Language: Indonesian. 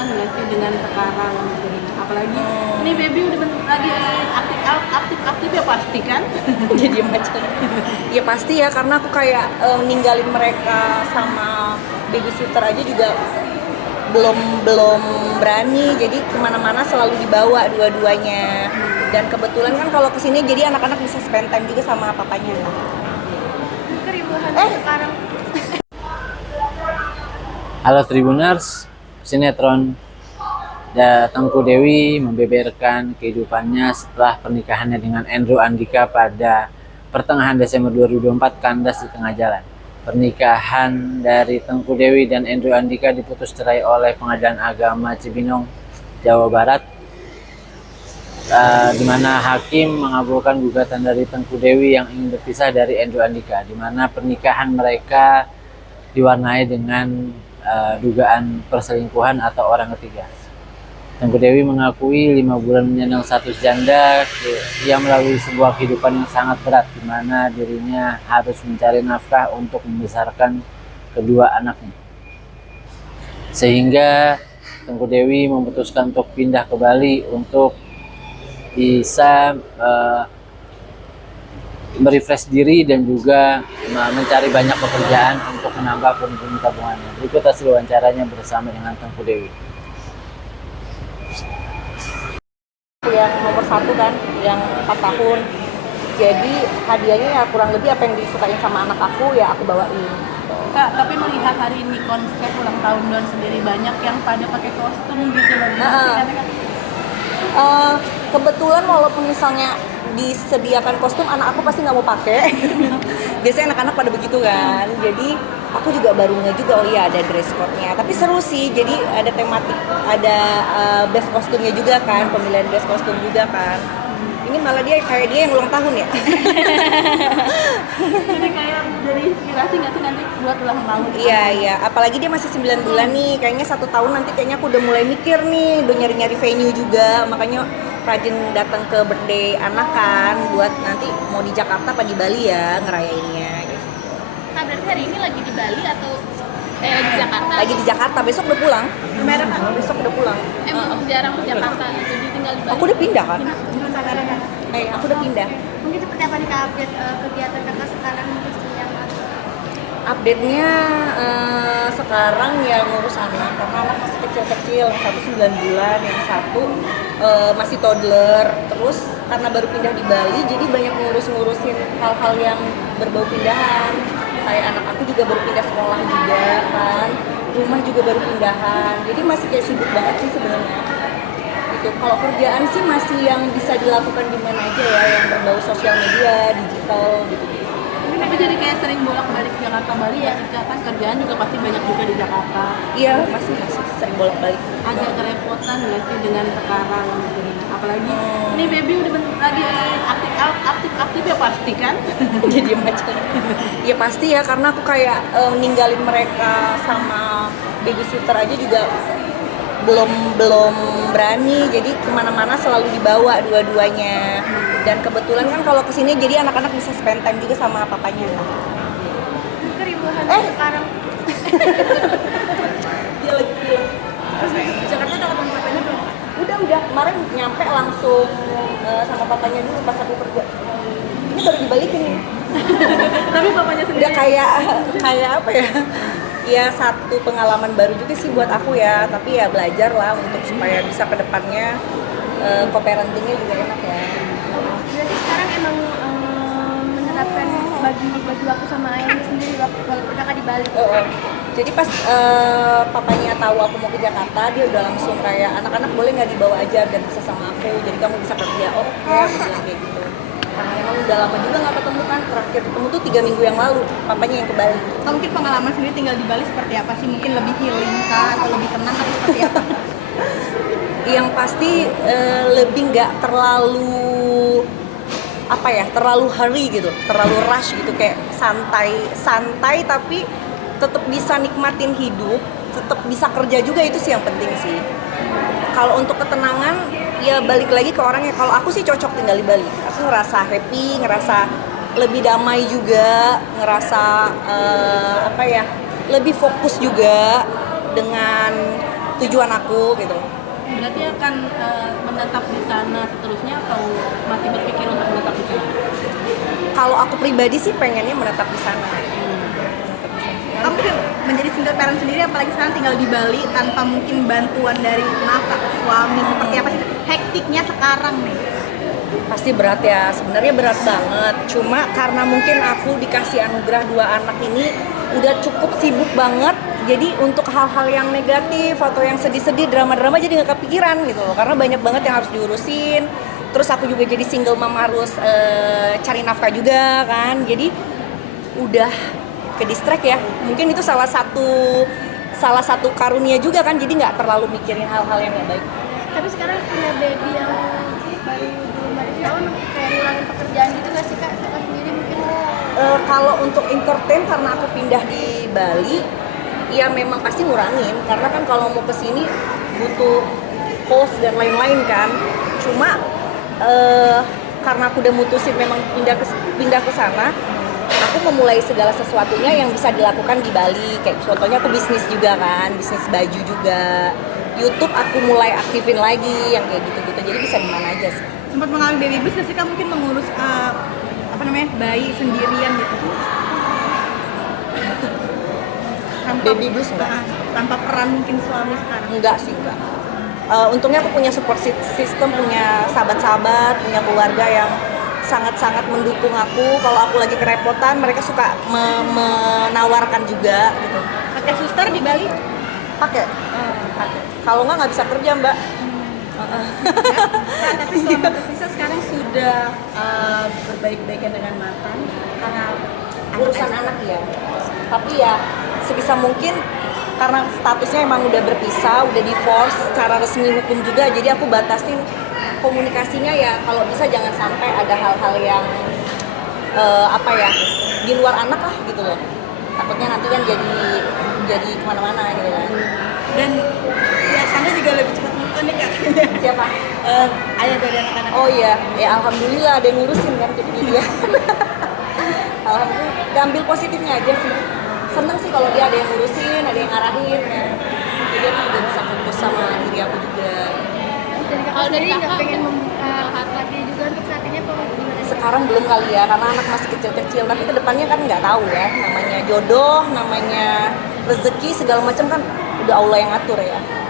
kerepotan nggak sih dengan sekarang gitu? Apalagi ini baby udah bentuk lagi aktif ya pasti kan? Jadi macam ya pasti ya, karena aku kayak ninggalin mereka sama babysitter aja juga belum belum berani, jadi kemana-mana selalu dibawa dua-duanya. Dan kebetulan kan kalau kesini jadi anak-anak bisa spend time juga sama papanya. Keribuhan sekarang. Halo Tribuners, sinetron Tengku Dewi membeberkan kehidupannya setelah pernikahannya dengan Andrew Andika pada pertengahan Desember 2024 kandas di tengah jalan. Pernikahan dari Tengku Dewi dan Andrew Andika diputus cerai oleh Pengadilan Agama Cibinong, Jawa Barat, di mana hakim mengabulkan gugatan dari Tengku Dewi yang ingin berpisah dari Andrew Andika, di mana pernikahan mereka diwarnai dengan dugaan perselingkuhan atau orang ketiga. Tengku Dewi mengakui 5 bulan menyandang status janda, ia melalui sebuah kehidupan yang sangat berat, di mana dirinya harus mencari nafkah untuk membesarkan kedua anaknya. Sehingga Tengku Dewi memutuskan untuk pindah ke Bali untuk bisa merefresh diri dan juga mencari banyak pekerjaan untuk menambah pundi-pundi tabungannya. Berikut hasil wawancaranya bersama dengan Tengku Dewi. Yang nomor 1 kan, yang 4 tahun. Jadi hadiahnya ya kurang lebih apa yang disukain sama anak aku ya aku bawain. Kak, tapi melihat hari ini konsep ulang tahun Don sendiri banyak yang pada pakai kostum gitu loh. Kebetulan walaupun misalnya disediakan kostum, anak aku pasti nggak mau pakai. Biasanya anak-anak pada begitu kan. Jadi aku juga baru nggak juga, oh iya ada dress code-nya. Tapi seru sih, jadi ada tematik, ada best kostumnya juga kan, pemilihan best kostum juga kan. Ini malah kayak dia yang ulang tahun ya. Jadi kayak dari inspirasi nggak sih nanti buat ulang tahun? Iya, apalagi dia masih 9 bulan nih, kayaknya 1 tahun nanti kayaknya aku udah mulai mikir nih, udah nyari-nyari venue juga, makanya rajin datang ke birthday anak kan, buat nanti mau di Jakarta apa di Bali ya ngerayainnya. Gitu. Nah, berarti hari ini lagi di Bali atau lagi di Jakarta? Lagi di Jakarta, besok udah pulang. Besok udah pulang. Emang jarang ke Jakarta, jadi tinggal di Bali. Aku udah pindah kan? Aku udah pindah. Mungkin seperti apa nih Kak update kegiatan kakak sekarang mungkin seperti apa? Update-nya sekarang ya ngurus anak, karena anak masih kecil-kecil, yang satu 9 bulan, yang satu masih toddler. Terus karena baru pindah di Bali, jadi banyak ngurusin hal-hal yang berbau pindahan. Kayak anak aku juga baru pindah sekolah juga kan, rumah juga baru pindahan, jadi masih kayak sibuk banget sih sebenarnya. Gitu. Kalau kerjaan sih masih yang bisa dilakukan di mana aja ya, yang berbau sosial media, digital gitu. Tapi jadi kayak sering bolak-balik Jakarta Bali ya, kan kerjaan juga pasti banyak juga di Jakarta. Iya, masih sering bolak-balik. Agak kerepotan nggak sih dengan sekarang gitu? Apalagi ini baby udah bentuk lagi aktif ya pasti kan? Jadi macam ya pasti ya, karena aku kayak ninggalin mereka sama babysitter aja juga belum berani, jadi kemana-mana selalu dibawa dua-duanya. Dan kebetulan kan kalau kesini jadi anak-anak bisa spend time juga sama papanya. Keribuhan sekarang. Dia lagi bilang, Jakarta udah ketemu papanya belum? Udah, kemarin nyampe langsung sama papanya dulu pas aku kerja. Ini baru dibalikin nih. Tapi bapaknya sendiri Udah kayak apa ya? Ya satu pengalaman baru juga sih buat aku ya, tapi ya belajar lah untuk supaya bisa ke depannya co-parentingnya juga enak ya. Berarti sekarang emang menerapkan bagi waktu sama ayahnya sendiri walaupun kakak di Bali. Jadi pas papanya tahu aku mau ke Jakarta, dia udah langsung kayak, anak-anak boleh nggak dibawa aja dan bisa sama aku, jadi kamu bisa kerja. Oke, bilang kayak gitu. Karena emang udah lama juga nggak ketemu kan, terakhir ketemu tuh 3 minggu yang lalu, papanya yang ke Bali. mungkin pengalaman sendiri tinggal di Bali seperti apa sih? Mungkin lebih healing kah atau lebih tenang atau seperti apa? Yang pasti lebih nggak terlalu hurry gitu, terlalu rush gitu, kayak santai tapi tetap bisa nikmatin hidup, tetap bisa kerja juga, itu sih yang penting sih. Kalau untuk ketenangan ya balik lagi ke orangnya. Kalau aku sih cocok tinggal di Bali, aku ngerasa happy, ngerasa lebih damai juga, ngerasa lebih fokus juga dengan tujuan aku gitu. Berarti akan menetap di sana seterusnya atau masih berpikir untuk menetap di sana? Kalau aku pribadi sih pengennya menetap di sana. Kamu menjadi single parent sendiri, apalagi sekarang tinggal di Bali tanpa mungkin bantuan dari suami, seperti apa sih hektiknya sekarang nih? Pasti berat ya, sebenarnya berat banget. Cuma karena mungkin aku dikasih anugerah 2 anak ini udah cukup sibuk banget. Jadi untuk hal-hal yang negatif atau yang sedih-sedih, drama-drama jadi nggak kepikiran gitu loh. Karena banyak banget yang harus diurusin. Terus aku juga jadi single mom harus cari nafkah juga kan. Jadi udah ke distract ya. Mungkin itu salah satu karunia juga kan. Jadi nggak terlalu mikirin hal-hal yang nggak baik. Tapi sekarang punya baby yang baru 2 tahun, kayak ngilangin pekerjaan gitu nggak sih kak? Kakak sendiri mungkin? Kalau untuk entertain karena aku pindah di Bali, ya memang pasti ngurangin. Karena kan kalau mau kesini butuh host dan lain-lain kan. Cuma karena aku udah mutusin memang pindah ke sana, aku memulai segala sesuatunya yang bisa dilakukan di Bali. Kayak contohnya aku bisnis juga kan, bisnis baju juga. YouTube aku mulai aktifin lagi yang kayak gitu-gitu. Jadi bisa di mana aja sih. Sempat mengalami baby blues nggak sih Kak, mungkin mengurus bayi sendirian gitu? Baby blues enggak? Tanpa peran mungkin suami sekarang? Enggak sih, enggak. Untungnya aku punya support system, punya sahabat-sahabat, punya keluarga yang sangat-sangat mendukung aku. Kalau aku lagi kerepotan, mereka suka menawarkan juga gitu. Pakai suster di Bali? Pakai. Kalau nggak bisa kerja, Mbak. Tapi suami terpisah sekarang sudah berbaik-baikan dengan mantan karena Urusan anak ya. Tapi ya sebisa mungkin karena statusnya emang udah berpisah, udah divorce secara resmi hukum juga, jadi aku batasin komunikasinya ya. Kalau bisa jangan sampai ada hal-hal yang di luar anak lah gitu loh. Takutnya nanti kan jadi kemana-mana gitu kan. dan ya Sandra juga lebih cepat nonton nih katanya. Siapa? Ayah dari anak-anak. Oh iya, ya alhamdulillah ada yang ngurusin kan jadi dia. Alhamdulillah, ambil positifnya aja sih. Seneng sih kalau dia ada yang ngurusin, ada yang ngarahin ya. Jadi aku juga bisa fokus sama diri aku juga. Dan kakak sendiri nggak pengen membuka hati juga untuk saat ini apa gimana? Sekarang belum kali ya, karena anak masih kecil-kecil. Tapi kedepannya kan nggak tahu ya, namanya jodoh, namanya rezeki segala macam kan udah Allah yang ngatur ya.